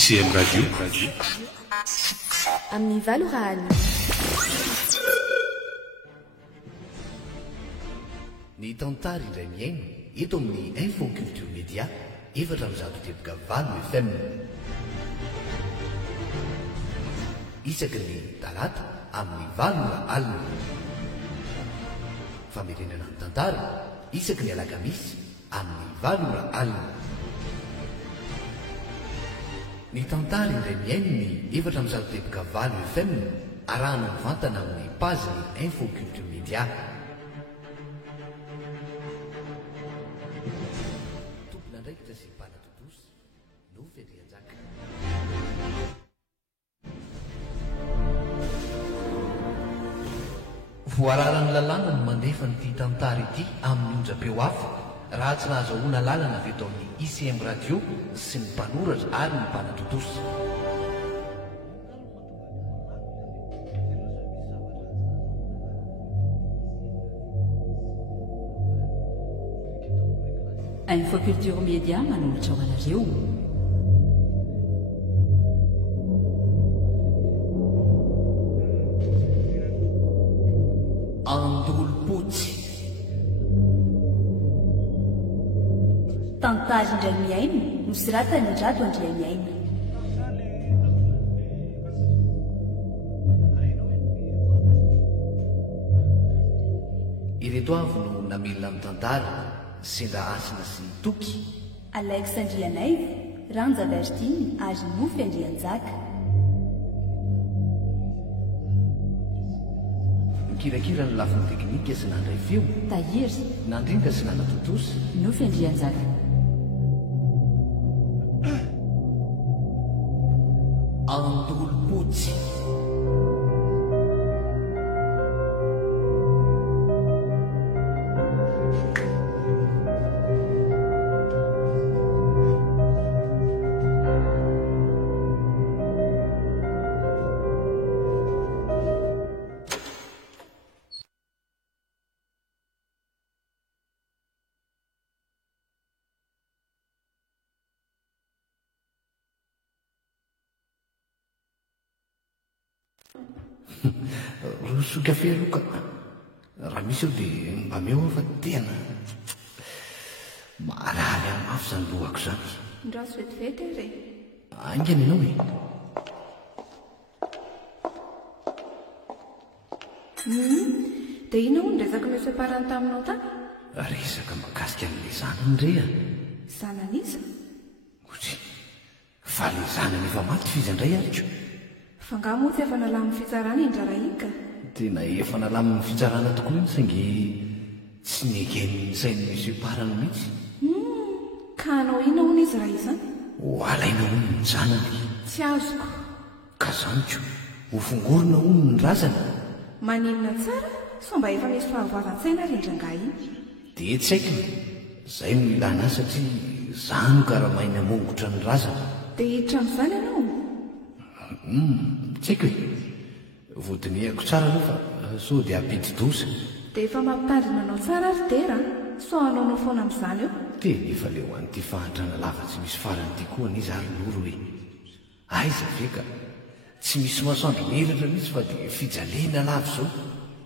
ICM Radio amin'ny Valorany. Ny tantara indray miaino eto amin'ny Info Culture Média 4.4 FM. Isaky ny talata amin'ny 20:00 famerenana ny tantara isaky ny alakamisy amin'ny 20:00. Ny tantara indray miaino ny 4.4 FM arahana mivantana amin'ny paziny Info Culture Média. Tompona ndraikitra sy mpanatodosy no Fedrianjaka. Voararan'ny lalàna no mandefa nyity tantara ity amin'ny onjam-peo hafa raha tsy nahazoana lalana avy eto amin'ny ICM Radio sy ny mpanoratra ary ny mpanatodosy. Info Culture Média manolotra ho anareo. Andolompotsy. Tantara indray miaino nosoratany Ndrato Andriamiaina. Ireto avy no namilina amin'ny tantara sendra asina sy toky Alexandrianaivo, Ranja Bertine ary Nofy Andrianjaka. Mikirakira ny lafiny teknika sy nandray feo Tahiry, nandringa sy nanatotosy Nofy Andrianjaka. Andolompotsy. Roso kafe aloka raha misy eo dia mba meo fa tena marary amin'ny mafy zany lohako zany. Ndraso vetivety re. Aingana ianao e. Dia ina hono resaka meseparany taminao tany? Resaka makasika an'ilay zanany rea. Zanan'iza? Ozy fa le zanany efa maty fizandray ariko. Fa nga moa tsy efa nalamin'ny fitsarana indrarahika. Tena efa nalamin'ny fitsarana tokoa iny saingy tsy neken'ny sainy misy parany mihitsy. Ka anao ina hono izy raha izany? Ho alaina hono ny zanany. Tsy azoko. Ka zany ko ho fongorona hono ny razana. Maninona tsara so mba efa misy fahavavan-tsaina rindrangahy iny. Dia tsy haiko zay no ilana azy satria zany karamainy amongotra ny razana. Dia hiditra amin'izany ianao? Tsy haiko e vodinihako tsara aloha fa so dia ampidi-doza. Dia efa mampitandrina anao tsara ary dera so anaonao foana amin'izany eo. Dia efa leo an'ity fahantrana lava tsy misy farany ty koa n'izy ary noro hoe aiza ve ka tsy misy masoandro miheratra mihitsy fa dia fijalena lava zao.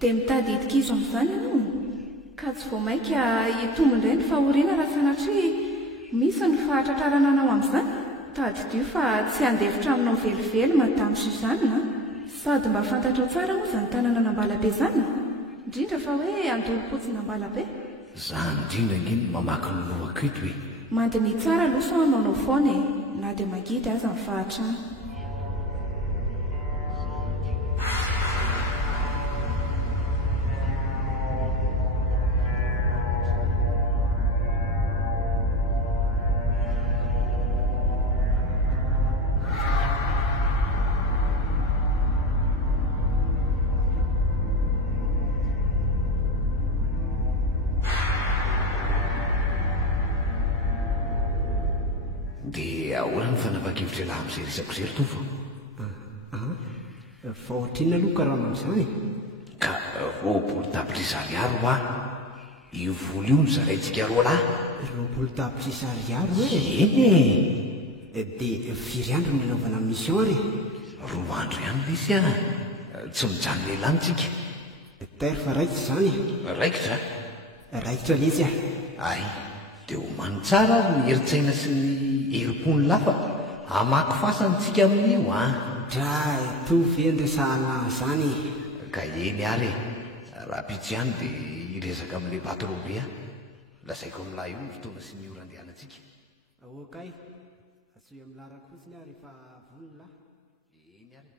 Dia mitady hidik'izo amin'izany ianao ka tsy vao mainka hitombo indray ny fahoriana raha sanatria misy ny fahatratrarana anao amin'izany. Tadidio fa tsy handevitra aminao velively madamo Suzanne sady mba fantatrao tsara moa zany tanàna n'Ambalabe zany indrindra fa hoe Andolompotsy n'Ambalabe. Zany indrindra ngeny mamaky ny lohako eto hoe mandiny tsara aloha so anaonao foana e na dia magidy aza ny fahatrano. dia ahoana ny fanapa-kevitra lahy amin'izay resako izay ry tovo. Fa ohatrina aloha karama amin'izany ka roapolo tapitrisa ariary ho ahy io voly io no zaraintsika roa lahy. roapolo tapitrisa ariary hoe eny dia firy andro nanaovana mission ary 2 andro ihany lisy a tsy mijany lehilahytsika ter fa raikitra zany raikitra raikitra lesy ay dia homany tsara ny heritsaina sy ny herim-pony lafa amaky fasantsika amin'io a dra tovy endresahana zany ka eny ary raha pitsy ihany dia iresaka amin'ilay patrobe a lazaiko amin'lahy io fotoana sy ny ora andehanantsika okay atsoy amin'ny larako fotsiny a rehefa volona eny ary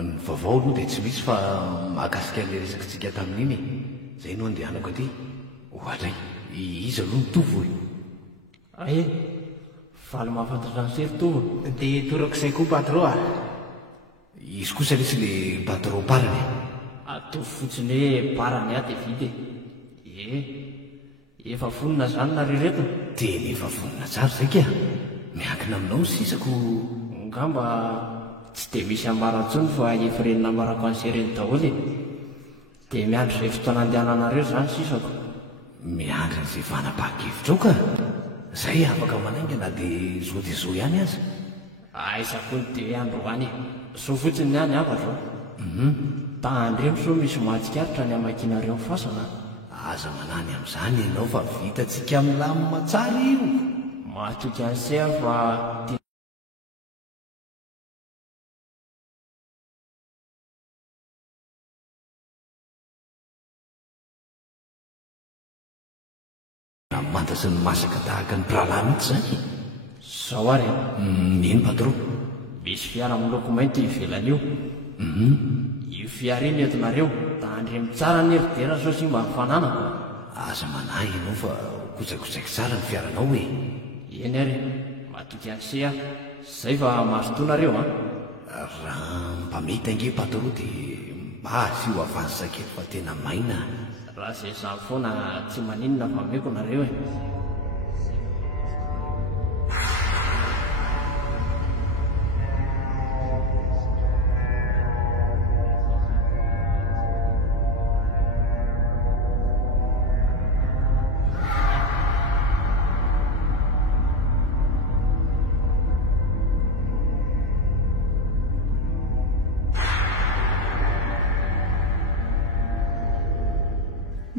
ny vaovao aloha dia tsy misy fa mahakasika an'ilay resakitsika tamin'iny zay no andehanako aty ohatray izy aloha mitovy oe ae faly mahafantatra ny serytovo dia torako izay koa patro izy kosa lesy le patro parany atovy fotsiny hoe parany a dia vity efa vonona zany nareo reto teny efa vonona tsara zay ka miankina aminao sisako ngamba tsy dia misy ambarantsony fa efirenina ambarako an'izay reny daholo dia miandro izay fotoana andehananareo zany sisako miandry n'izay vanabakevitra ao ka zay afaka manaingana dia zo dia zo ihany aza aisako ny dia hoe androany so fotsiny ihany avatra tandremo so misy mahatsikaritra ny amakinareo ny fasana aza manany amin'izany ianao fa vitantsika amin'ny lamina tsara io mahatoky an'sea fa mantasy ny masaka tahaka ny prala mihitsy zany zao ary nino patro misy fiara miloko mainty ivelany io io fiara iny entinareo tandremy tsara ny heridera sao sy mba mifananako aza manahy ianao fa kojakojaiko tsara ny fiaranao hoe eny ary mahatoky an'sea zay fa mahazotonareo raha mpamety ange patro dia mba azy io avansakely fa tena maina raha zay zany foana tsy maninona fa meko nareo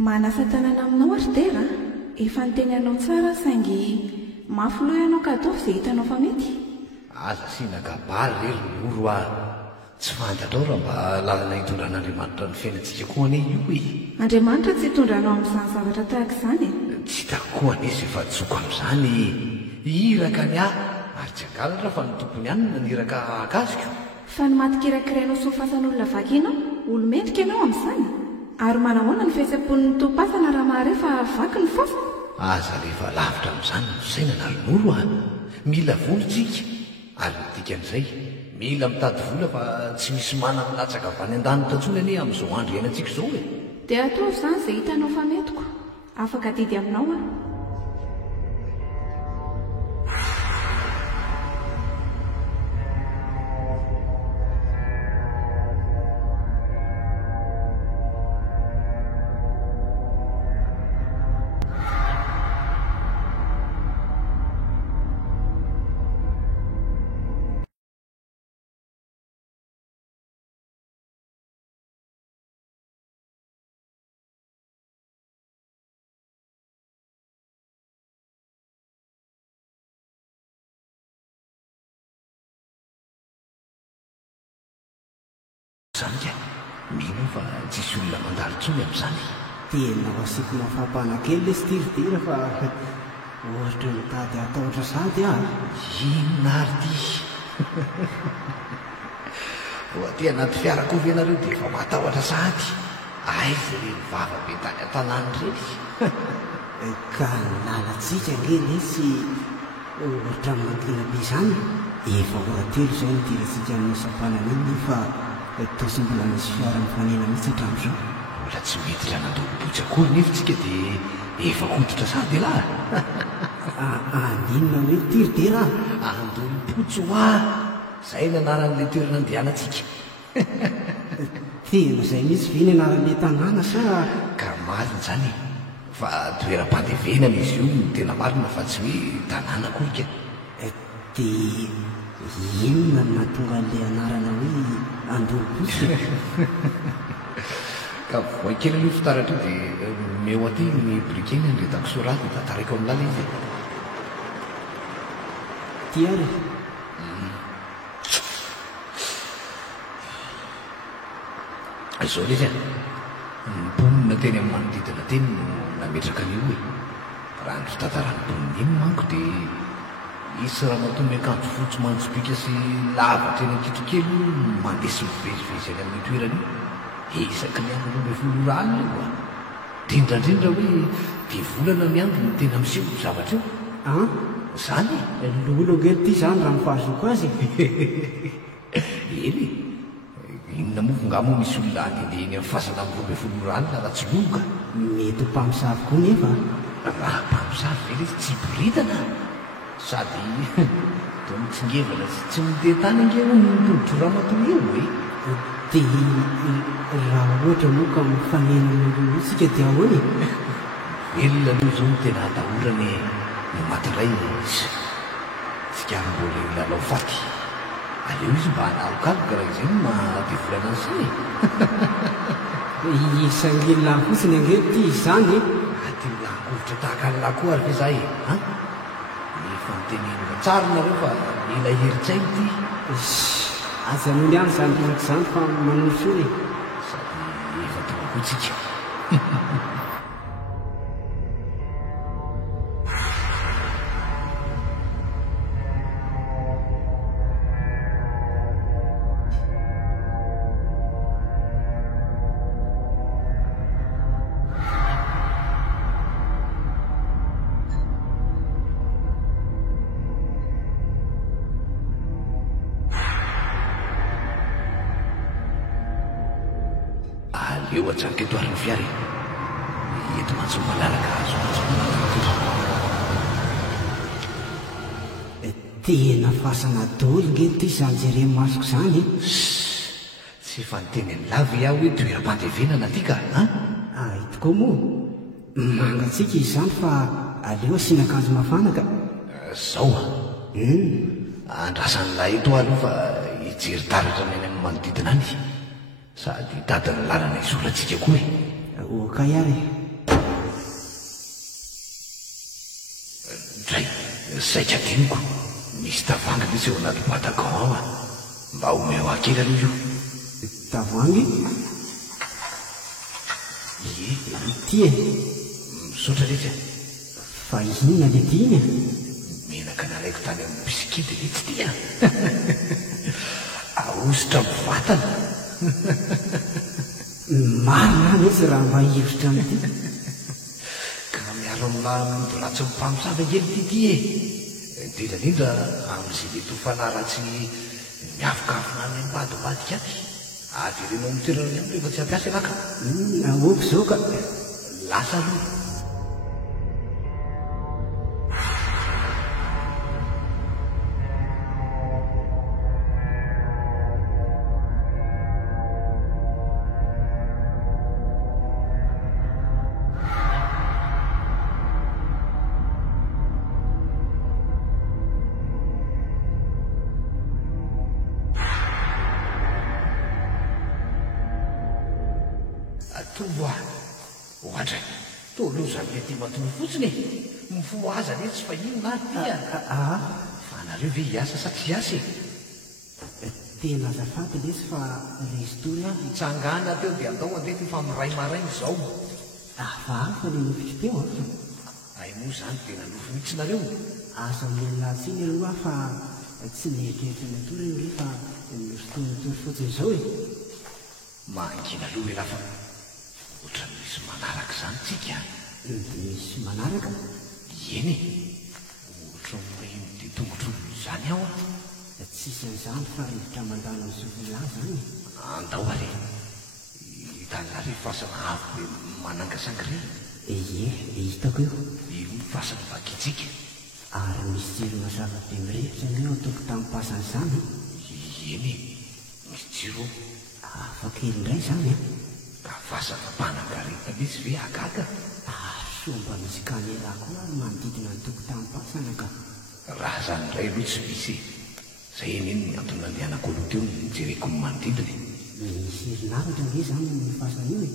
manasa tanana aminao ary tera efa nyteny anao tsara saingy mafy lo ianao ka ataovy izay hitanao fa mety aza sinakabary rery ny oro a tsy fantatrao raha mba lalana hitondran'andriamanitra ny fiainantsika koa ane io e andriamanitra tsy hitondranao amin'izany zavatra tahaka izany tsy takoa anesy efa tsoko amin'izany iraka ny ahy ary tsy angalatra fa ny tompony ihany naniraka akaziko fa ny matikirakiranao so fasan'olona vaky ianao olomendrika ianao amin'izany ary manahoana ny fihetsam-pon'ny tom-pasana raha mahare fa vaky ny fasana aza rehefa lavitra amin'izany ny fisainana ron'olo a mila volontsika ary midika an'izay mila mitady vola fa tsy misy mana milatsaka avany an-danitra ntsony anie amin'izao andro iainantsika izao e dia ataovy izany izay hitanao fa metiko afaka didy aminao a zany ka mino fa tsisy olona mandalo tsony amin'izany tena asiako mafampana kely le sy tiridira fa ohatra mitady ataotra sady inona ary ty oaty anaty fiarakovo ianareo dia efa matahotra sady aiza re ny vavabe tany an-tanany reny ka nalatsika nge lesy ohatra mandina be izany efa oratelo izay nidirantsika amin'ny sampanana iny fa tosy mbola misy fiara mifanena mihitsy hatramin'izao. Mbola tsy mety la nandolo-botsy akory nefitsika dia efa koditra sady lahy. Andinona hoe tiridera andolo-potsy ho ah izay nanaran'ilay toerana andehanantsika. tena izay misy ve ny anaran'ilay tanàna sa ka marina izany fa toeram-pandevenana izy io tena marina fa tsy hoe tanàna korika. dia inona no natonga an'ilay anarana hoe andolo-potsy? ka voakely aloha fitaratra dia meo aty ny brikeny andretako sorady tantaraiko amin'ny lala izy. ty ary izao le izy nyponina teny amin'ny manodidina teny no nametraka an'io e. raha ny fitantarany ponina iny manko dia isy raha matommy akanjo fotsy manjopika sy lavatra eny ankitrokely mandesy mivezivezy any amin'ny toerana io isaky ny andro 12 alina io a dindrandrindra hoe dia volana ny andro ny tena miseho zavatra io zany lolongely ty zany raha mifahazoko azy. eny inona moko ngamo misy olona andindeheny amin'ny fasana amin'ny 12 alina raha tsy loloka mety ho mpamosavy koa nefa raha mpamosavy ve le izy tsy boritana sady to mitsingevana sy tsy miteha tany angeo nitodotro raha matoy eo hoe dia raha ohatra moka mifanena amin'ololo tsika dia ahoany velona aloha zao no tena atahorany ny matindray tsika mbola lalao faty aleo izy mba hanalokaloka raha izay no mahadivolana azy zany isangelona fotsiny angely ty izany aty milankovitra tahaka an'lahy koa ary ve zay efa mitenenina tsara nareo fa mila heritsainy ty azan'olo ihany zany resaky zany fa manosory sady efa tonga koa tsika. eo ajanaka eto ary ny fiary eto mantsy malalaka azo tena fasana dolo ngely ty izany jere masoko zany tsy efa nyteny ny lavy aho hoe toeram-pandevenana ty ka itoko moa mangatsika izany fa aleo asinakanjo mafanaka zao andrasan'lahy eto aloha fa hijery taratra meny amin'ny manodidina any sady dadiny lalana izolantsika koa e okay ary dray saika diniko misy tavoangy misy eo anaty boîte-à-gants ao a mba omeo akely aloha io tavoangy ty e misaotra letsy fa inona le diny menaka nalaiko tany amin'ny bisikity le tsy tia ahositra mivatana marina any izy raha mba hevitra amity ka miaro amin'lahy mody ratsy mimpamosavy angely tyty e indrindrandrindra amin'izay le tofanaratsy miavokavona any ambadibadika aty ady ireno amin'ny toerana ny amiko efa tsy ampiasa laka aoko zao ka lasa aloha tovoa ohatra tolozany le ty matono fotsiny mifo aza le tsy fa ino na tya fa nareo ve hiasa sa tsy hiasa tena azafady lesy fa resitory aho hitsangana teo dia atao andety fa miray marainy zao afahafa le nofitry teo ay moa zany tena nofo mihitsy nareo azo amin'nylatsiny aloha ah fa tsy nihekehitra natory io rehefa sotonatory fotsiny zao e mangina aloha e lafa ohatra misy manaraka zany tsika misy manaraka eny ohatra hoe mity tongotro zany aho Sisan'izany fa rivotra mandalo ny zovilahy zany. Andao ary hitanary fasana avo be manangasangre. Ie, hitako io. Io fasana vakitsika. Ary misy jiro mazava be mirehitra leo atoko tamin'ny pasan'izany. Eny, misy jiro. Hafa kely indray izany. Ka fasana mpanangaritana izy ve agaga. Somba misy kanera koa ary manodidina ny toko tamin'ny pasana ka. Raha zany indray aloha tsy misy. Zay eny ny antony nandehanako aloha teo ny jereko ny manodidiny. Misy herinaratra ve zany ny fasana io e?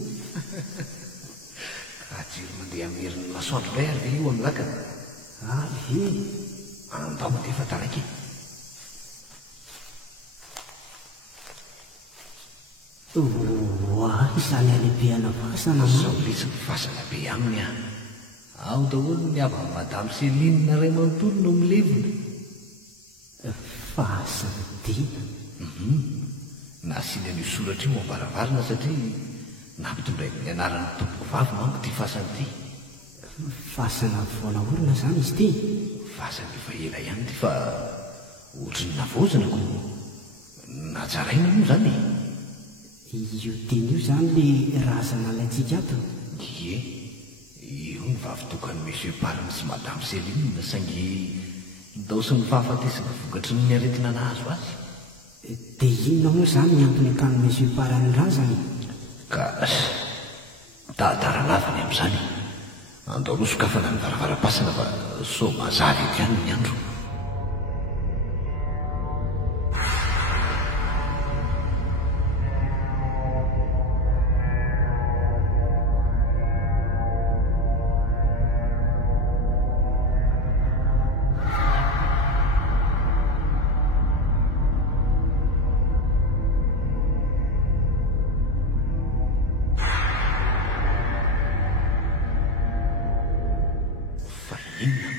Ka jiro mandeha amin'ny herin'ny masoandro indray ary ve io amin'ny laka. Ve andao mandeha fataraiky. Oa, izany alehibeana fasana Zao lesy ny fasana be aminy a. Ao daholo ny ava madame Céline ray manontolo no milevona. fasana dina. Nasiana io soratra io mambaravarina satria nampitondray ny anaran'ny tompoko vavy manko ty fasana ty. Fasana voana orona zany izy ty. Fasana efa ela ihany ty fa ohatrany navozana ko najaraina moa zany. Io teny io zany le razana laitsika ato. Ie, io ny vavy-tokany monsieur Parme sy madame Céline saingy ndao sy ny fahafatesana vokatry ny aretina nahazo azy. Dia inona moa zany ny antony akany monsieur Parme razany? Ka dahadaralava ny amin'izany. Andao aloha sokafana ny varavara-pasana fa so mazava ety ihany ny andro.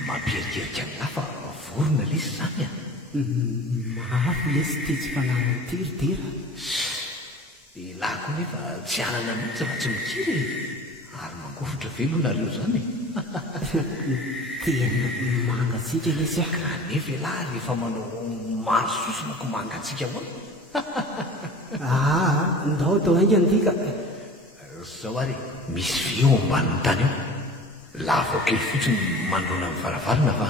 Mampierikerika ny lafa vorona lesy zany a. Mahafy lesy tetsy fanahana teritera. Ilahy koa nefa tsy anana mihitsy fa tsy mikiry ary mangofotra velo nareo zany. Tena mangatsika lesy a. Kanefa ilahy rehefa manao maro sosina ko mangatsika moa. Ndao atao haingany ty ka. Zao ary misy vy eo ambanin'ny tany eo. Lava kely fotsiny manoloana amin'ny varavarana fa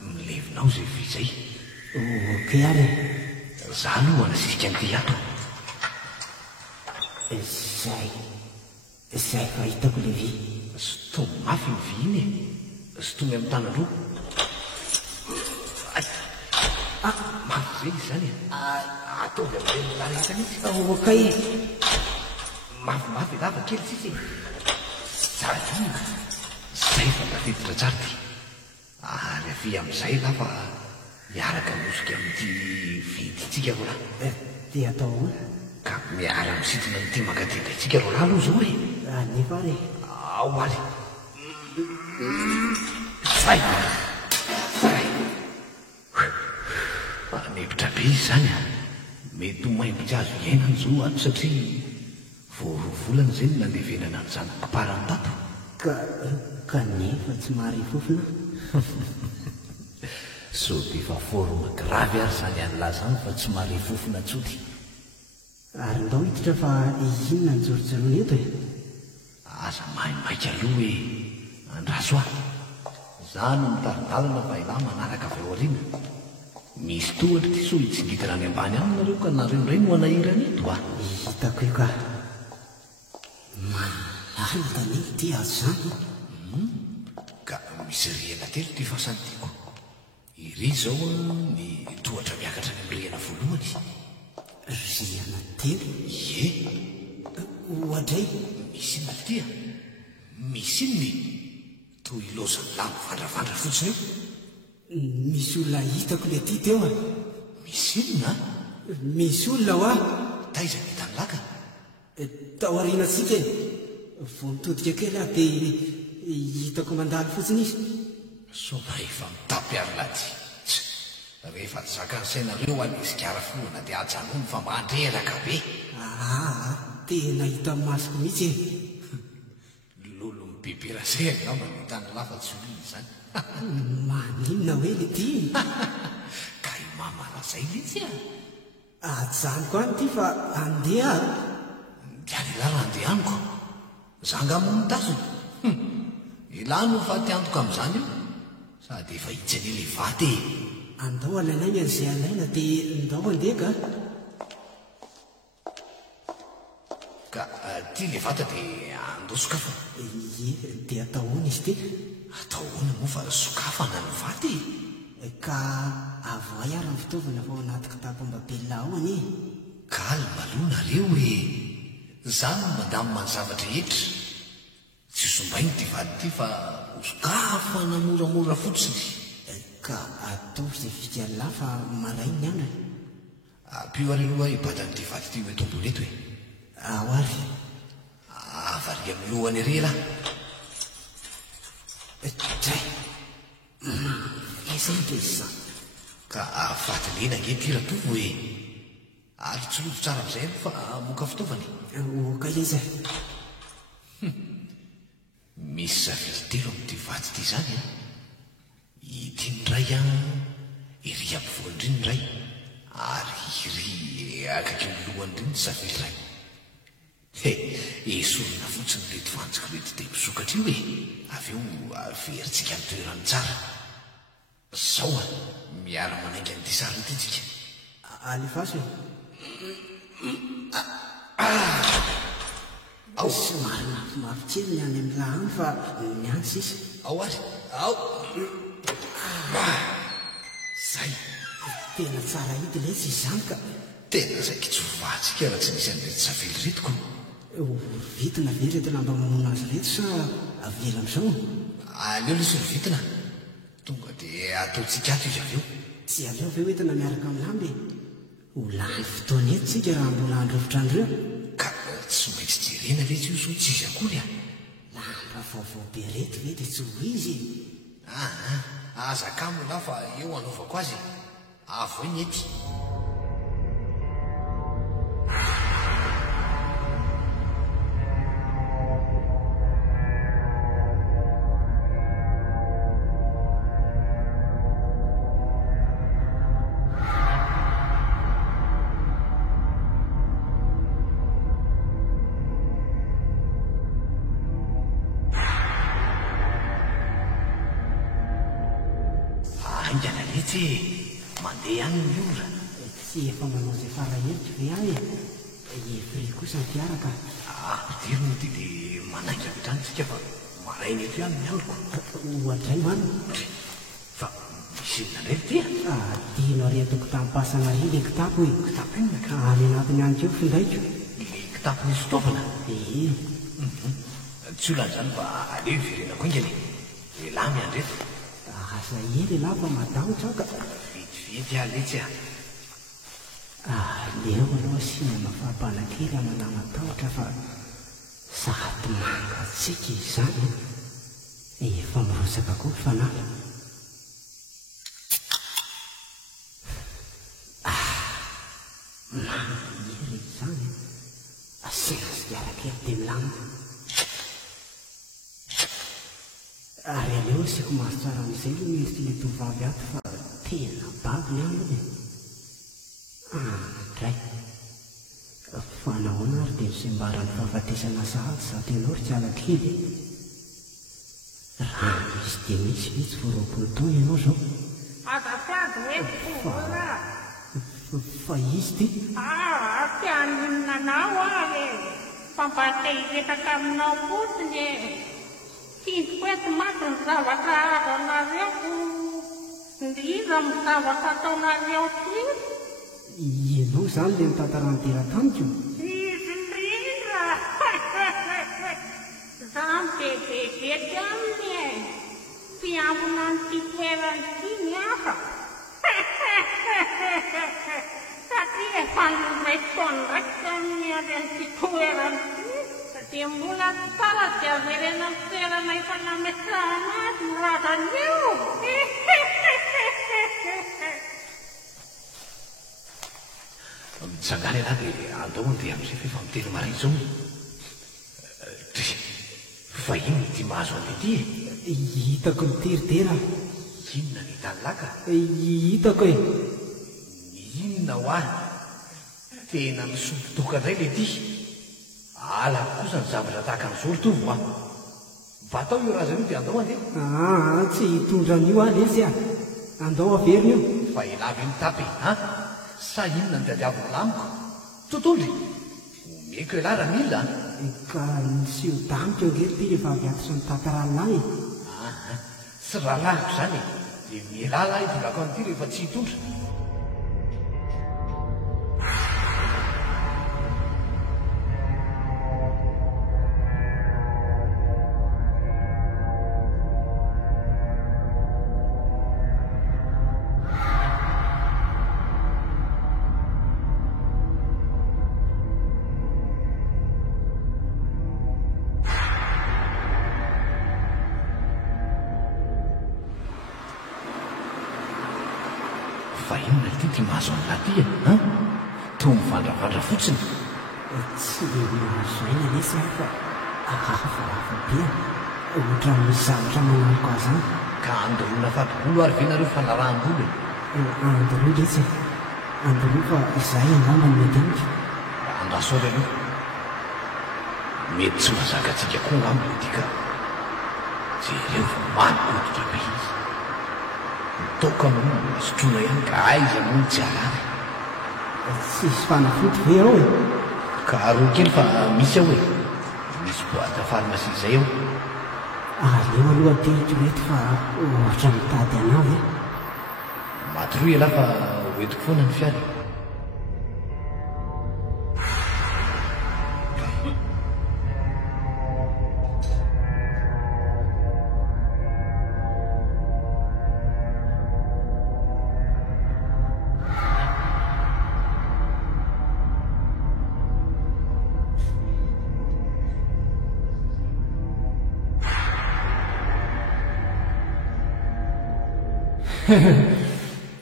milevinao zay vy zay. Okey ary. Za no anasisika an'ity ato. Zay fa hitako le vy. Sotomy mafy ny vy iny e. Sotomy amin'ny tanandroa. Mafy zay izy zany e. Ataovy amin'ireny laretana izy. Okey. Mafimafy lava kely sisy. Tsara ina. Zay fa tafiditra tsara ty. Ary avy amin'izay lafa miaraka mosika amin'ity viditsika ro lahy. Dia atao hoana. Ka miara misitrina n'ity makatenda itsika ro lahy aloha zao e. Nefa ary. Ao ary. Zay. Manepitra be izy zany a. Mety ho maimbotsy azo iainany zao ato satria voarovolana zay no nandevenana ny zanak'parany tato. Kanefa tsy mahary fofona. So defa forme gravy ary zany an'lazany fa tsy mahare fofona tsoty. Ary ndao hiditra fa inona ny jorojorony eto e. Aza mahay maika aloha hoe andraso ahy. Za no mitaridalana fa ilahy manaraka avy ao aoriana. Misy tohatra ty so hitsingitana any ambany any nareo ka nareo indray no anahirana eto a. Hitako io ka. Manaraka ny ty azo zany. Ka misy rihana telo ty fasantiako. Iry zao ny tohatra miakatra ny rihana voalohany. Rihana telo? Ie. Ohatray? Misy inona tya? Misy inony toy lozany lamo vandravandra fotsiny eo. Misy olona hitako le ty teo a. Misy inona? Misy olona ho aho. Taiza ny hitany laka? Tao aorianantsika e. Vao mitodika kely aho dia hitako mandalo fotsiny izy. Soma efa mitapy ary laty. Rehefa tsy zakany sainareo any izy kiara foana dia ajanony fa mandreraka be. Tena hita masoko mihitsy e. Lolo mibebera zay angamba ny hitany lafa tsy olona zany. Maninona hoe le ty? Ka mamalazay mihitsy ajanoko any ty fa andeha diany ilana andehaniko zangamo mitazona ilano fa tiantoka amin'izany io sady efa hitsany le vaty andao alainaina an'izay alaina dia ndao andeka ka ty le vata dia andao sokafa dia ataohona izy ty ataohona moa fa sokafana ny vaty ka avoay ary ny fitaovana vao anaty kitapo-mbabelona ao any kalma aloha nareo hoe zany mandamina ny zavatra etra tsy sombainy ty vaty ty fa sokafana moramora fotsiny ka atao izay vika lafa marai ny andro ampio ary aloha hibatany ty vaty ty hoe tombony eto hoe ao ary avary amin'ny lohany ery la dray izay ndre izany ka afatylena angety ratovy hoe ary tsy loto tsara amin'izay any fa moka fitaovany oka izy misy zavily telo amin'ity vaty ty zany ity ny ray iry ampovoany ry ny ray ary iry akaky milohany ry ny zavily ray esorina fotsiny rety vanjiko rety dia misokatra io avy eo veritsika ny toerany tsara zao miara manainga n'ity sariny ity tsika alefaso ao somary mafimafy kely ny any amin'ny laha any fa ny any sisa ao ary ao zay tena tsara hity le tsy izany ka tena zay kitso vatsika raha tsy nisy an'irety zavely retiko vitina ve retina mba manona azy reto sa avela amin'izao aleo le solo vitina tonga dia ataotsika ato izy avy eo tsy aveo aveo entina miaraka amin'amby ho lany fotoana eto tsika raha mbola androvitra andreo ka tsy maintsy jerena le tsy io so tsy izy akory lamba vaovao be reto ve dia tsy ho izy azakamo la fa eo anaovako azy avo ny ety aingana letsy mandeha any ny ora tsy efa manao izay farahelitra ve any efri kosa ny fiaraka dirony ty dia manainga mitranytsika fa marainy eto ihany ny androko ohatray mano fa misy inona ndray tya tiano ary atoko tampasana ry le kitapo kitapo inona ka any anatiny any keo findaiko le kitapo nisy fitaovana tsy olany zany fa aleo iverenako ingany lehilahy miandreto asa ely lafa madaotra ka vitivity aletsy leo aloha sina mafahampanakely amanamatahotra fa sady mangatsika izany efa mirosaka koa fanahy maniry izany asena siarakely dia milana ary aleo asiako maso tsara amin'izay lo mieriky le tovavy ato fa tena bavy ny any dray fanahoana ary dia misembarany fahafatesana sahady za tenao ry tsy alakely raha misy dia misy vitsy voaroapolo taona ianao zao azafady hoe fa izy ty tianinanao ary fa mba te hiresaka aminao fotsiny tiako eto maty ny zavatra azo anareo indriza amin'ny zavatra ataonareo ty ianao zany le mitantaranytera tamiko izy indrindra zany bebebety aminy fiambona nyty toerany ty ny afa satria efa nomaisoany ndraiky amin'ny ary an'ty toerany ty dia mbola tsara tsy averena ny toerana efa nametrahana azy morazan'io mitsangany ana dia andao andeha amin'izay fa efa miteny maray zao fa ino ty mahazo an'ity hitako miteritera inona ny tanylaka hitako inona ho ahy tena misototoka indray le ty alako kosa ny zavatra tahaka n'izao rotovo a vatao io raha zan'io dia andao andeha tsy hitondran'io aly izy a andao averiny io fa elavy mitapy a sa inona ny diadiavina lamiko tontolo omeko elara mila ka niseo damiko angely ty rehefa avy ato sy ny tataralahy sy rahalahiko zany dia mielala idolako an'ity rehefa tsy hitondra fa inona ty ty mahazo an'laty a toa mivandravandra fotsiny tsy mahazoaina lesy ahy fa hafabe ohatra misy zavatra manamiko azy any ka andoroana fatobolo ary venareo fanaraham-bolo andoroa lesy andoroa fa izahay angamba ny mety amiko andasory aloha mety tsy mahazakatsika koa ngamba le ty ka jereo fa manikoditra be izy mitaoka manao masotrona ihany ka aiza mono tsy alary tsisy fanafoty ve ao e ka aroa kely fa misy ao e misy boata farmasie izay ao aleo aloha teiko reto fa ohatra mitady anao e matroy ela fa hoentiko foana ny fiary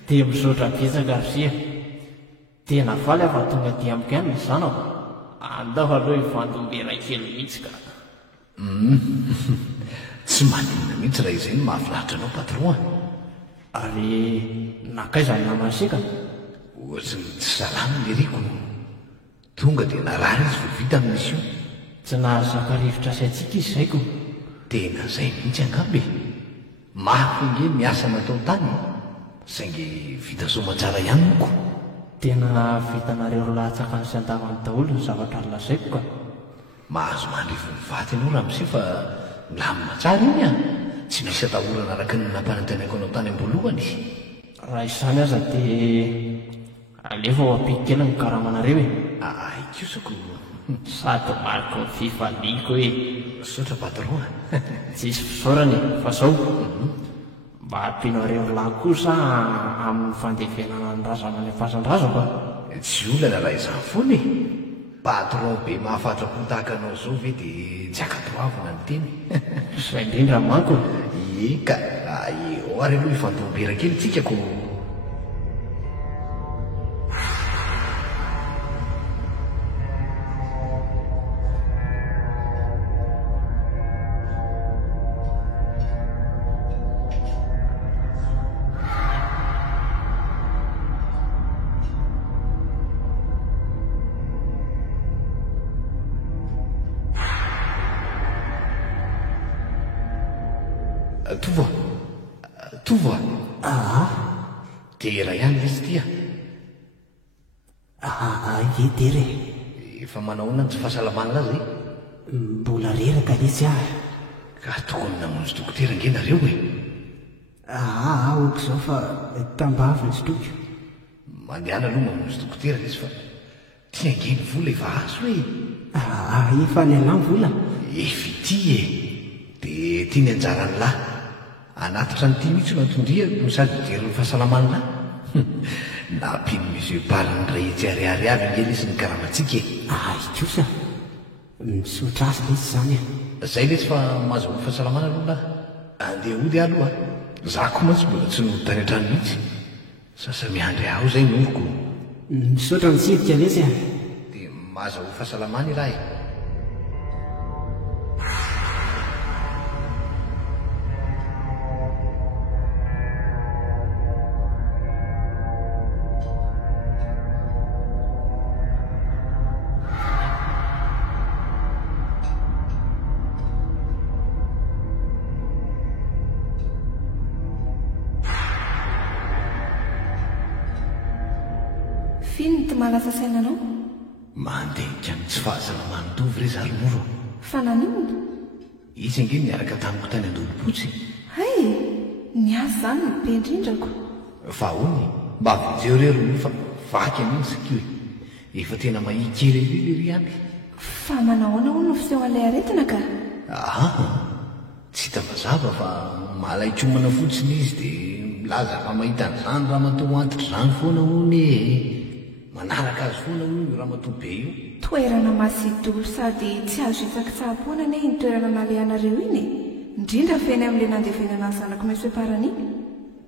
dia misaotra betsaka ria tena valy afa tonga dia amiko ihany ny zanako andao aloha ifandombera kely mihitsy ka tsy maninona mihitsy raha izay no mahafinaritra anao patron ary nakaiza ny namasika ohatry ny tsy salamy le riko tonga dia narary izy vo vita amin'izy io tsy nahazaka-rivotra sy atsika izy zaiko tena izay mihitsy angambe mahafinge miasa natao tany saingy vita somatsara ihany moko tena vitanareo lahtsaka ny sy andavany daholo ny zavatra lazaiko ka mahazo mandrivy mivaty ianao raha mse fa milamina tsara iny a tsy misy atahorana araka ny nampanantenaiko anao tany am-boalohany raha izany aza dia alefa ho ampiko kely ny karamanareo e ikosako sady mariko ny fifaliako hoe sotra patron tsisy fisaorany fa zao mba ampianareo lahy kosa amin'ny fandevenana ny razana ny fasan-drazako tsy olana raha izany foana e patron be mahafatra-po tahaka anao zao ve dia tsy akadoavina ny teny zay indrindra manko eka eo ary aloha ifandombera kely tsikako tovoa tera ihany izy tya ye tere efa manao ona ny tsy fahasalamana lazy mbola reraka lesy ahy ka tokony namonjy dokotera ngenareo e oko zao fa tambavy ny sitoko mandehana aloha mamonjy dokotera izy fa tia angeny vola efa azo e efa ny alamy vola efity e dia tia ny anjarany lahy anatitra ny ty mihitsy nantondria no sady jeriny fahasalamany lahy nampino misy baliny ray itsy ariary avy ngely izy ny karamatsika e kosa misotra azy lesy zany a zay lesy fa mahazo ny fahasalamana aloha lahy andeha ody aloha za koa mantsy mbola tsy noditany an-trano mihitsy sasa miandry aho zay noroko misaotra mitsidika lesy a dia mahazo fahasalamana ilahy ty malaza sainanao mandenika ny tsy fahasalamanotovy re zary moro fa nanimona izy ange niaraka tamiko tany andolopotsy hay niazy zany ny be indrindrako fa hony mba avejeorero ny fa vaky aniny sakio efa tena mahikererery aby fa manahoana ho no fiseho an'ilay aretina ka tsy hita mazava fa malaikomana fotsiny izy dia milaza fa mahita n'izany raha matoa antitra zany foana hony manaraka azy foana hony raha matoa be io toerana masidolo sady tsy azo isaky tsahapoana ne ny toerana nalehanareo iny indrindra feny amin'ilay nandevenana ny zanako mesoeparany iny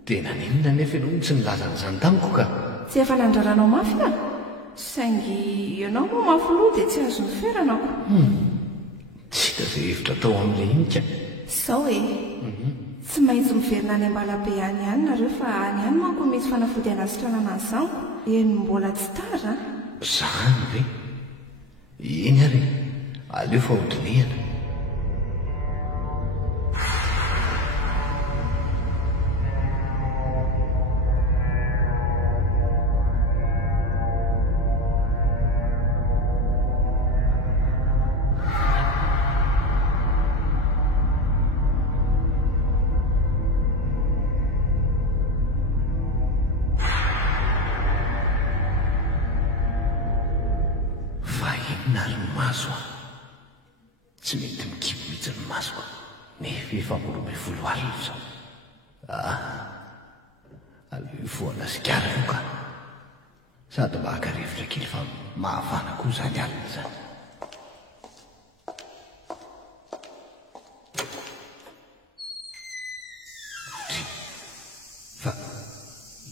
tena ninona nefa ianao tsy nilaza n'izany tamiko ka tsy efa nandraranao mafy ka saingy ianao moa mafoloha dia tsy azo nyferanako tsy hita izay hevitra tao amin'ilay inika sao tsy maintsy miverina any ambalabe any ihany nareo fa any ihany manko misy fanafody anasitranana ny zaniko eny mbola tsy tara zany ve eny ary aleo fa hodinihana tsy mety mikipy mihitsy ny masoko nefa efa morobe folo alina zao aleo foana sikara io ka sady mba haka-rivotra kely fa mahafana koa zany alina zany fa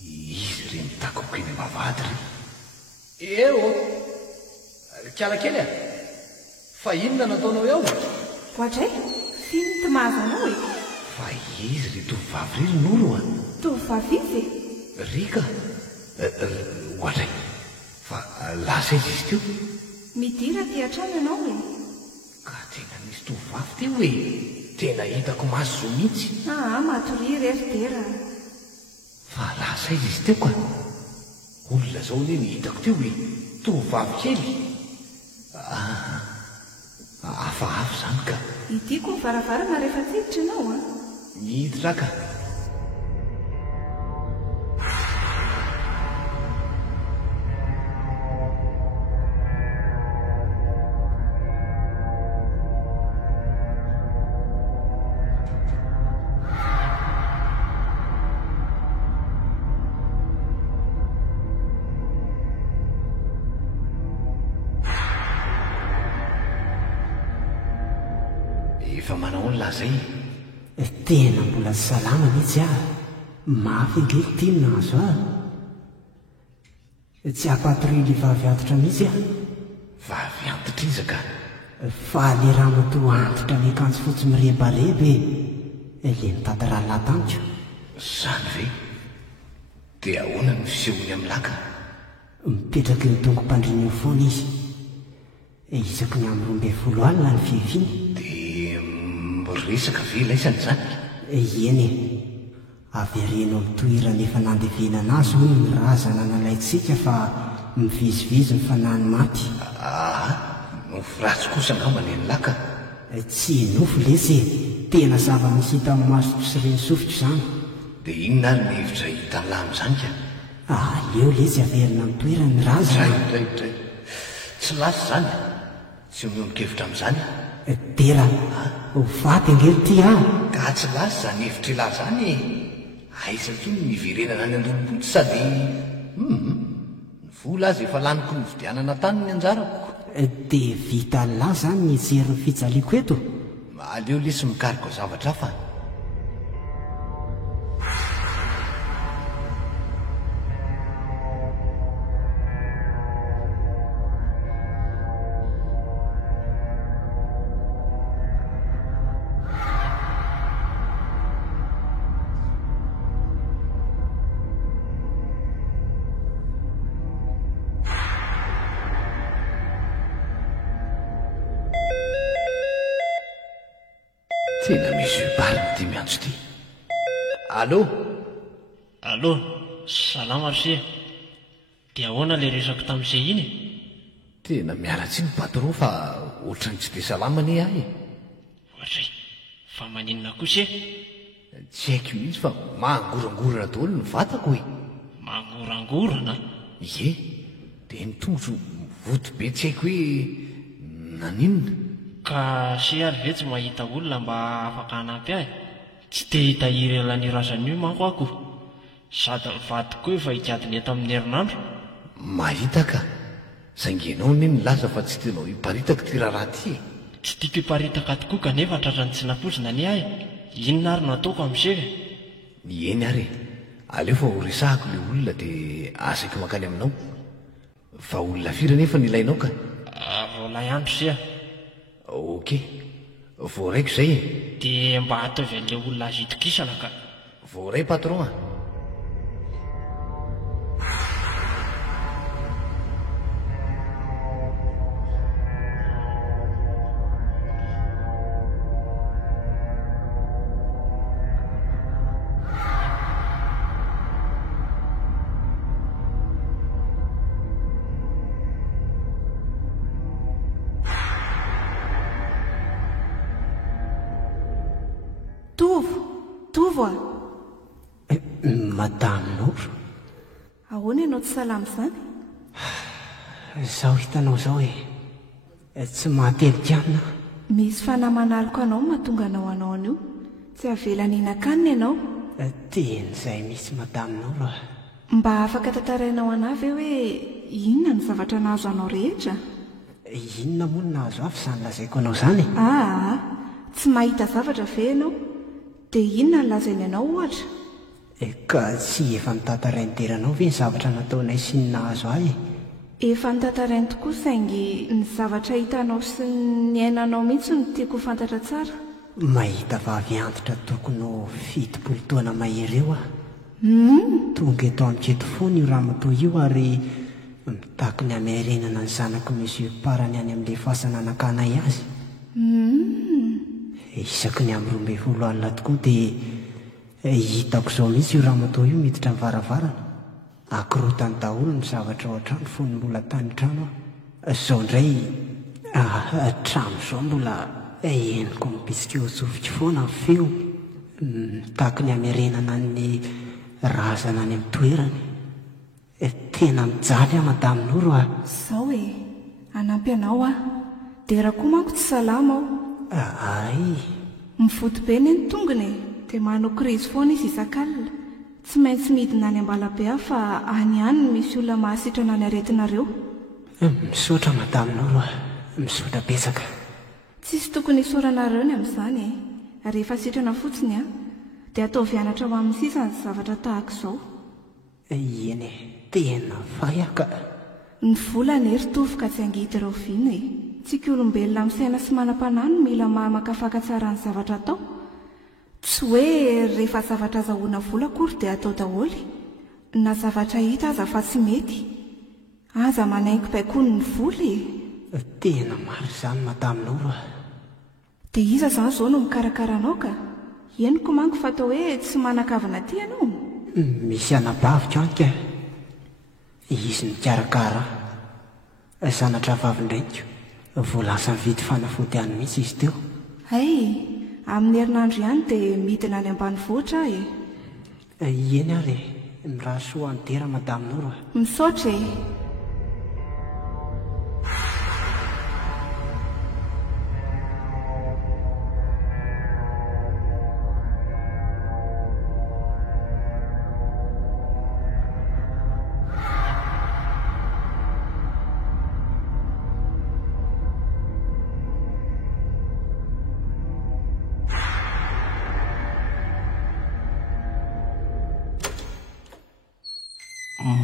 izy re mitakoko eny mavady re eo kiarakely fa inona nataonao eo ohatray fino ty mahazanao e fa izy re tovovavy ry noro tovovavy izy rika ohatray fa lasa izy izy teo midira ty atrano ianao e ka tena nisy tovovavy teo e tena hitako maso zo mihitsy matory rery dera fa lasa izy teo ka olona zao ne ny hitako teo e tovovavy kely hafahafa zany ka idiako ny varavarana rehefa tsiditra ianao nihiditra ka efa manao ny lazay tena mbola sy salama mihitsy mafy angely tinona azo tsy hapatorily vavy antitra mihitsy vavy antitra izaka fa le raha matoa antitra miakanjo fotsy mirebareby le mitady raha lataniko zany ve dia ahoana ny fisehony amin'ny laka mipetraka eo tongo-pandriny eo foana izy izako ny amin'ny 12 alina ny fihefiny dia resaka ve laisany zany eny averenao mitoirana efa nandevenana azy hoy ny razana nalaitsika fa mivizivizy ny fanany maty nofo ratsy kosa angambany ny laka tsy nofo lesy tena zava-misy hita amin'ny masoko sy reny sofitra izany dia inona ary ny hevitra hita lahy amin'izany ka aleo lesy averina mitoerana ny razana dray tsy lasy zany tsy omeo-mikevitra amin'izany dera vaty angely ty ka tsy lasy zany hevitra ilahy zany aiza toy ny miverenana any andolopotsy sady ny vola azy efa laniko ny vidianana tany ny anjarako dia vita lahy zany ny jery ny fijaliako eto aleo lesy mikariko zavatra fa tena misy bariny ty miantso ty allo salama sia dia ahoana ilay resako tamin'izay iny tena mialatsy ny patron fa ohatrany tsy dia salama ne ahy ohatray fa maninona kosa tsy haiko mihitsy fa mangorangorana daholo ny vatako hoe mangorangorana ie dia ny tongotro voto be tsy haiko hoe naninona ka se ary ve tsy mahita olona mba afaka hanampy ahy tsy te hitahiry elan'ny razan'io manko ako sady mivadiko efa hikadiny eto amin'ny herinandro mahita ka saingenao ne nilaza fa tsy tenao hiparitaka ty raharaha ty tsy tiako hiparitaka tokoa kanefa tratrany tsy napozina ny ahy inona ary no ataoko amin'iseka eny ary aleo fa ho resahako le olona dia asaiko makany aminao fa olona firy nefa nilainao ka voalay andro se okey voaraiko izay dia mba ataovy an'ilay olona azo itokisana ka voaray patron a Tovo a madame Noro ahoana ianao tsy salama izany zaho hitanao izao tsy mahatelo-kianina misy fanamanaloko anao mahatonga anao anao an'io tsy avelany hinan-kanina ianao ten'izay misy madame Noro mba afaka tantarainao anahy ve hoe inona ny zavatra nahazo anao rehetra inona moa no nahazo avy izany lazaiko anao izany tsy mahita zavatra ve ianao dia inona ny lazainy ianao ohatra ka tsy efa nitantarainy deranao ve ny zavatra nataonay sy ny nahazo ahy efa nitantarainy tokoa saingy ny zavatra hitanao sy ny ainanao mihitsy no tiako ho fantatra tsara mahita vavy antitra tokony ho fitopolo taona mahereo aho tonga eto amin'iketo foana io raha matoa io ary mitako ny hamerenana ny zanako monsieur parany any amin'ilay fasana anakanay azy isaky ny amin'ny 12 alina tokoa dia hitako izao mihitsy io raha matoa io miditra ny varavarana akorotany daholo ny zavatra ao an-trano fony mbola tany trano izao indray trano izao mbola eniko mibitsika hotsofika foana ny feo mitako ny hamerenana ny razana any amin'ny toerany tena mijaly a madame Noro izao anampy anao dia raha koa manko tsy salama ao ay mivoto be ny ny tongony dia manao krizy foana izy isan-kalina tsy maintsy midina any ambalabe aho fa any ihany no misy olona mahasitrana ny aretinareo misaotra madame Noro misaotra betsaka tsisy tokony hisoranareo ny amin'izany rehefa sitrana fotsiny dia atao vianatra ho amin'ny sisa ny zavatra tahaka izao eny tena vayaka ny volana ry ka tsy angity ireo vina tsika olombelona amin'ny saina sy manam-panahy no mila mahamakafaka tsara ny zavatra atao tsy hoe rehefa zavatra azahoana vola akory dia atao daholy na zavatra hita aza fa tsy mety aza manaingo baikony ny voly tena maro izany madame Noro dia iza izany izao no mikarakaranao ka eniko manko fa atao hoe tsy manan-kavina ty ianao misy anabavika anka izy nikarakara zanatra vavindraiko voalasa mividy fanafody any mihitsy izy teo amin'ny herinandro ihany dia midina any ambanivohitra eny ary mirahasoa any dera madame Noro misaotra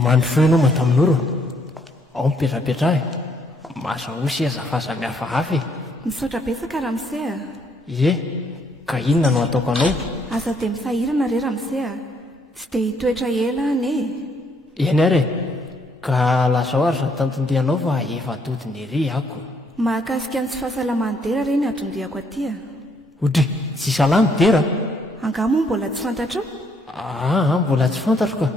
manofo ianao madame Noro ao mipetrapetra maza osy azafaza mihafa hafy misaotra betsaka ramose ka inona no ataoko anao aza dia misahirana re ramose tsy dia hitoetra ela any eny ary ka lasa ho ary za tantondianao fa efa atodiny ery ako mahakasika ny tsy fahasalamany dera reny atondiako aty otry tsy salamy dera angamo mbola tsy fantatrao mbola tsy fantatro ka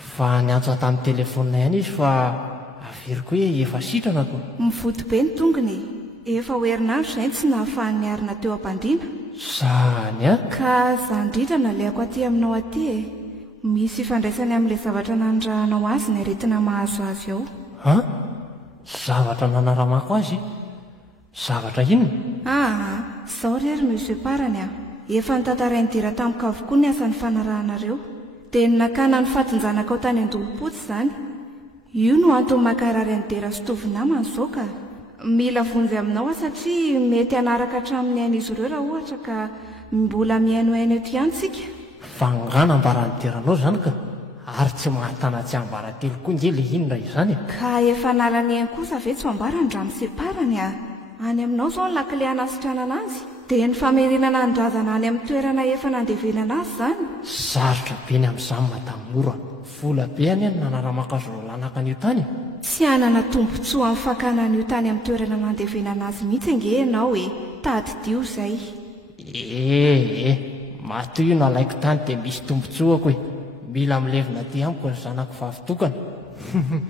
fa niantso tamin'ny telefona ihany izy fa averiko hoe efa sitranako. Mivoto be ny tongony, efa ho herinandro izay tsy nahafahany niarina teo am-pandriana. Zany a? Ka zandritra naleako aty aminao aty e. Misy ifandraisany amin'ilay zavatra nanondrahanao azy ny aretina mahazo azy ao. Ha? Zavatra nanaramako azy? Zavatra inona? Zao rery misy parany a. Efa nitantarainy dira tamiko avokoa ny asan'ny fanarahanareo. Dia nakana ny fatinjanaka ao tany an-dolopotsy izany. Io no antony makarary any dera sy tovinamana izao ka. Mila vonjy aminao satria mety hanaraka hatramin'ny ain'izy ireo raha ohatra ka mbola mihainohaino eto ihany tsika. Fangana ambarany deranao zany ka, ary tsy mahatana tsy ambara telo koa nge le inona izany. Ka efa nalany hainy kosa ve tsy ambarany raha miseparany a. Any aminao izao ny lakile hanasitranana azy. Dia ny famerenana andrazana any amin'ny toerana efa nandevenana azy izany. Sarotra be ny amin'izany madamo Mora. Vola be any nanaramaka azy ro lanaka an'io tany. Tsy hanana tombontsoa amin'ny fakana an'io tany amin'ny toerana nandevenana azy mihitsy nge ianao e. Tadidio izay. Matoy io nalaiko tany dia misy tombontsoako e. Mila milevina ty amiko ny zanako vavitokana.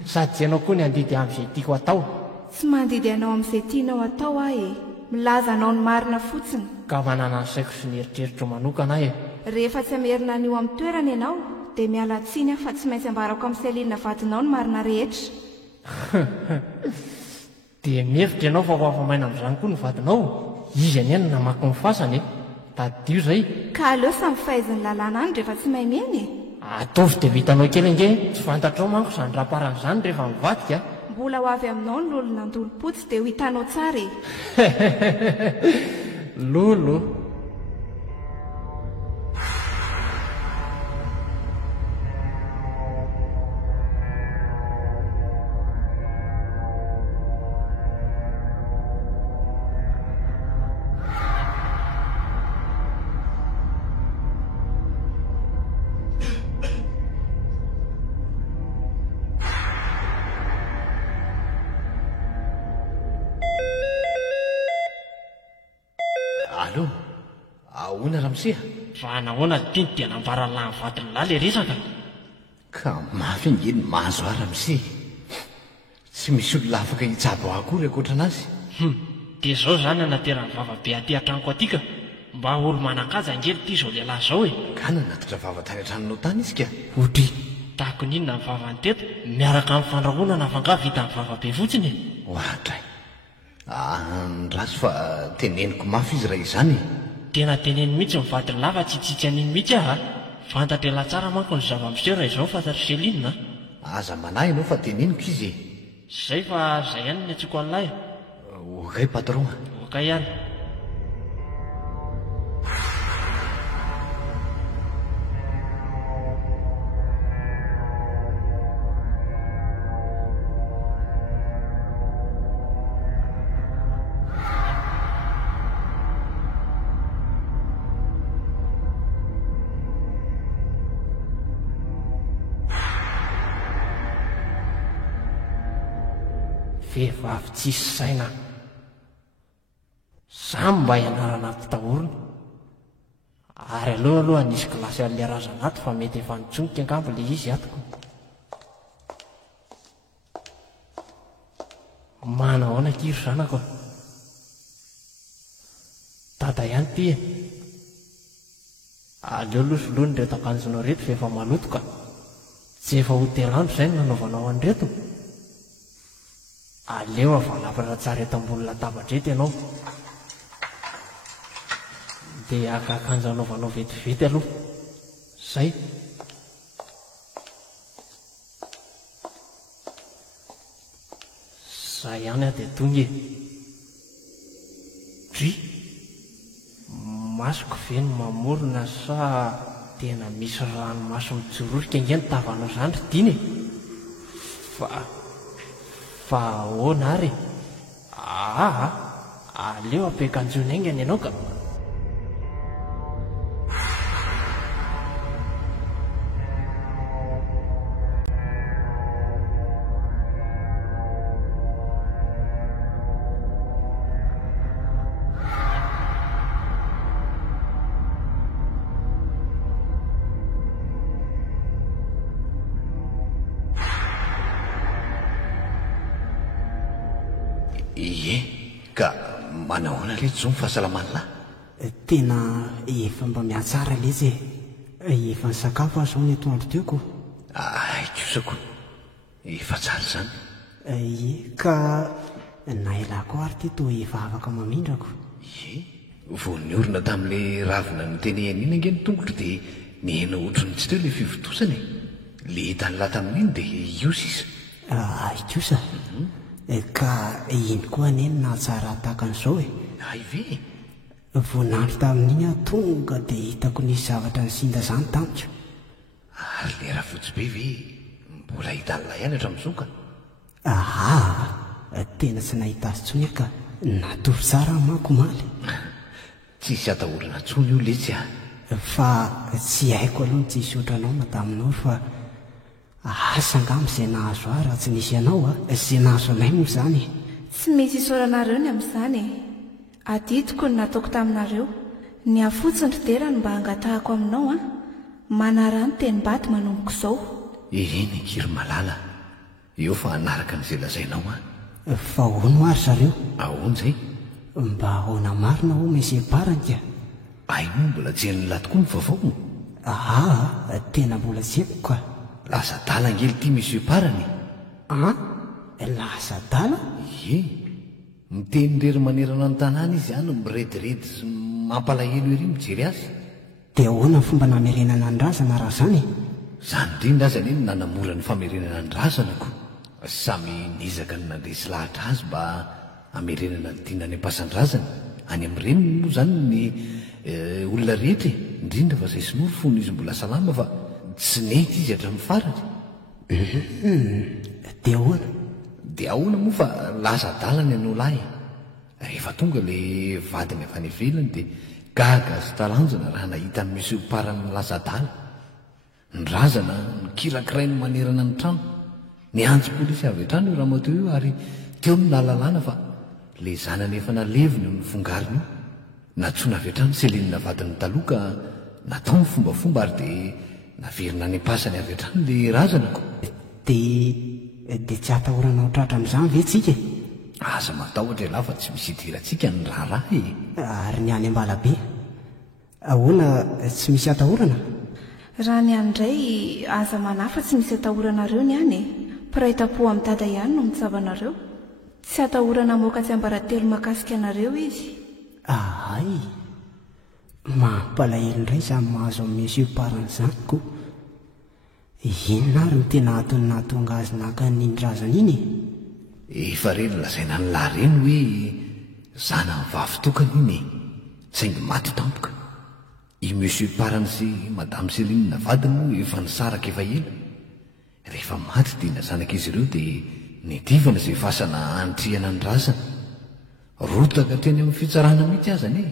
Sady ianao koa ny andidy amin'izay tiako atao. Tsy mandidy anao amin'izay tianao atao aho e. Milaza anao ny marina fotsiny. Ka manana ny saiko sy ny eritreritro manokana e. Rehefa tsy hamerina an'io amin'ny toerana ianao dia miala tsiny fa tsy maintsy ambarako amin'ny Selinina vadinao ny marina rehetra. Dia mihevitra ianao fa ho afamaina amin'izany koa ny vadinao. Izy any any namaky ny fasany e. Tadidio izay. Ka aleo samy fahaizany lalàna any rehefa tsy maimeny e. Ataovy dia vitanao kely nge. Tsy fantatrao manko izany rahaparan'izany rehefa mivadika. Mbola ho avy aminao ny lolo nandolo-potsy dia ho hitanao tsara e. Lolo. Allo, ahoana Ramsia? Fa nahoana tiny dia nambarany lahy vadiny lahy le resaka. Ka mafy ngeny mahazo ahy Ramsia. Tsy misy olona afaka hitsabo akory ankoatranazy. Dia izao zany anateran'ny vavabe aty an-tranoko aty ka. Mba olo manan-kaja angely ity izao lehilahy izao e. Ka nanatitra vava tany an-tranonao tany izy ka. Odry, tahako n'inona ny vavany teto, miaraka amin'ny fandrahoana navanga vita amin'ny vavabe fotsiny e. Ohatray. Ndraso fa teneniko mafy izy raha izany. Tena teneny mihitsy ny vadiny lava tsy tsitsy an'iny mihitsy aho. Fantatra ela tsara manko ny zava-miseho raha izao fantatry Selinina. Aza manahy ianao fa teneniko izy. Zay fa zay ihany ny antsiko an'lahy. Okay patron. Okay ihany. Vehivavy tsisy saina. Samy mba hianarana mpitahorona. Ary aloha nisy kilasy an'ilay razanato fa mety efa nitsonika angamba le izy atoko. Manahoana kiry zanako. Dada ihany ty e. Aleo aloha soloany reto akanjonao reto fa efa maloto ka. Tsy efa hotely andro izay no nanaovanao an'ireto. Aleo avalapatra tsara eto ambony latabatra eto ianao. Dia aka akanjo anaovanao vetivety aloha. Zay. Zay ihany aho dia tonga e. Dry. Masoko ve no mamorona sa tena misy ranomaso mijororika nge ny tavanao izany ry diny e. Fa ahoana ary? Aleo ampiakanjony aingany ianao ka. Ie, ka manahoana le zo ny fahasalamana lahy? Tena efa mba mihatsara le izy efa ny sakafo azo ny atoandro teoko. Kosako efa tsara zany. Ie, ka na elako ary ty toa efa afaka mamindrako. Ie, vo ny orona tamin'le ravina nytenehany iny ange ny tongotro dia nihena ohatrany tsy teo le fivotosany. Le hitany lahy tamin'iny dia io sisa. Kosa ka iny koa neny na tsara tahaka an'izao e. Ay ve? Vonandro tamin'iny aho tonga dia hitako nisy zavatra nisinda zany tamiko. Ary le raha fotsy be ve mbola hitan'ilay ihany hatramin'izao ka? Tena tsy nahita azy tsony ka natovy tsara manko maly. Tsisy atahorana ntsony io letsy a. Fa tsy haiko aloha ny tsisy ohatranao mataminao fa asa angamy izay nahazo ahy raha tsy nisy ianao izay nahazo anay moa izany. Tsy misy isaoranareo ny amin'izany e. Adidiko ny nataoko taminareo. Ny afotsiny riderany mba hangatahako aminao manara ny teny-baty manomboko izao. Eny kiry malala. Eo fa hanaraka n'izay lazainao Fa hono ary zareo? Ahoana izay? Mba ahoana marina ho meseparany ka. Ay moa mbola tsy hain'ny lahy tokoa ny vaovao. Tena mbola tsy haiko ka. Lasa dala ngely tia misy parany. Lasa dala? Ie, miteny rery manerana ny tanàna izy any mirediredy sy mampalahelo ery mijery azy. Dia ahoana ny fomba namerenana ny razana raha zany? Zany indrindra azy eny nanamora ny famerenana ny razanako. Samy nizaka ny nandresy lahatra azy mba hamerenana ny tiana any am-pasany razana. Any amin'ireny moa zany ny olona rehetra indrindra fa izay sinory fony izy mbola salama fa tsy nety izy hatramin'ny farany. Dia ahoana? Dia ahoana moa fa lasa dalany ianao lahy. Rehefa tonga le vadiny avy any ivelany dia gaga sy talanjona raha nahita ny misy parany lasa dala. Ny razana nikirakirainy manerana ny trano. Ny antsy polisy avy hatrany io rahamateo io ary teo ny nalalàna fa le zanany efa naleviny ny vongariny io. Natsoina avy hatrany selenina vadiny taloha ka natao ny fombafomba ary dia naverina any am-pasany avy hatrany le razanako. Dia tsy atahorana otratra amin'izany ve tsika? Aza matahotra lahy fa tsy misy idirantsika ny raharaha e. Ary ny any ambalabe ahoana tsy misy atahorana? Raha ny andray aza manafa tsy misy atahoranareo ny any piraitam-po amin'ny dada ihany no mitsavanareo. Tsy atahorana moka tsy ambaratelo makasika anareo izy. Ay, mampalahelo indray izany mahazo amin'ny mesio parany izany koa. Inona ary ny tena atony nahatonga azy naka n'iny razana iny? Efa reny lazaina ny lahy reny hoe zana ny vavy tokana iny saingy maty tampoka. I monsieur parany sy madame Céline vadiny moa efa nisaraka efa ela. Rehefa maty dia nazanaka izy ireo dia nidivana izay fasana antrihana ny razana. Rotaka teny amin'ny fitsarana mihitsy azany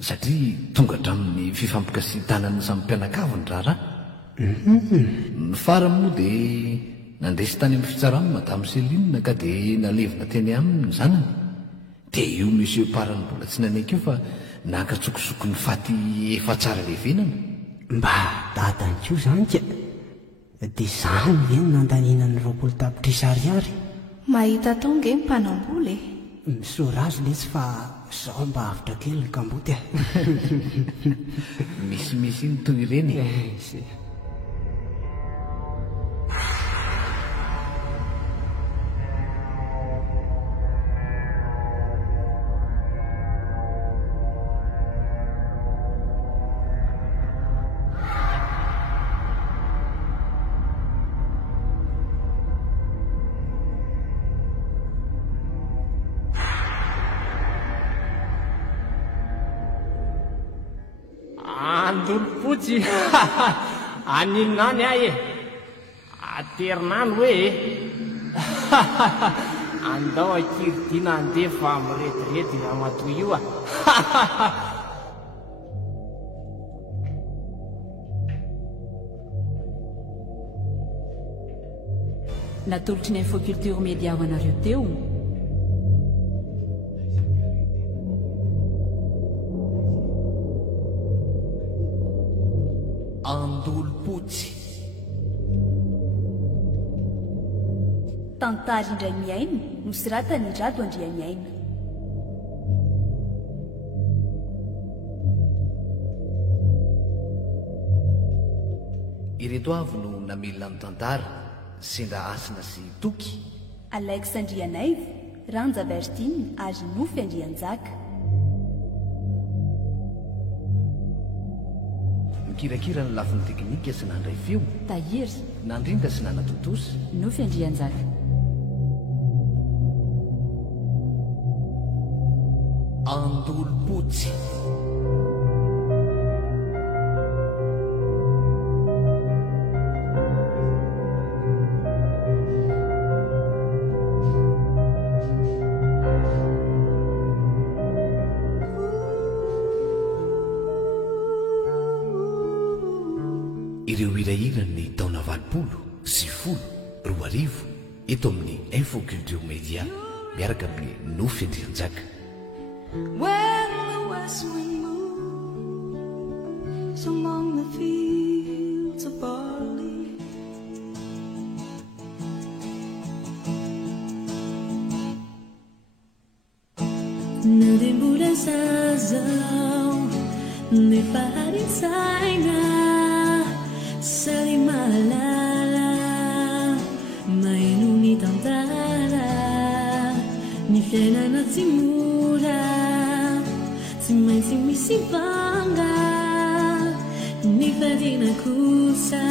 satria tonga hatramin'ny fifampikasitanany samy mpianakavy ny raharaha. Ny farany moa dia nandresy tany amin'ny fitsarana madame Céline ka dia nalevina teny aminy ny zanany. Dia io monsieur parany mbola tsy nanaiky io fa nankatsokosoko ny faty efa tsara levenana. Mba dadany koa zany ka. Dia zany ve no nandaniana ny 20 tapitrisa ariary? Mahita tao nge ny mpanamboly misora azy lesy fa zaho mba avitra kely ny kamboty Misimisy iny toy ireny. Andolo-potsy aninonany ahy aterinany hoe andao akiridiana andefa amiretirety raha matoy io natolotry ny infoculture média ho anareo teo Andolo-potsy. tantara indray miaina no siratany rado andriamiaina. ireto avy no namilina amin'ny tantara sendra asina sy toky Alexandria Naivo, Ranja Bertine ary Nofy Andrianjaka. mikirakira ny lafin'ny teknika sy nandray feo Tahiry, nandrinda sy nanatotosy Nofy Andrianjaka. andolo-potsy ireo irahira ny taona 20 eto amin'ny Info Culture Media miaraka amin'ny Nofy Andrianjaka. When the west wind moves among the fields of barley, nadimbulan sazau nifaharin saina salimalala mainumi tantara ni fiainana tsy mora tsy maintsy misy vanga ny fadiana kosa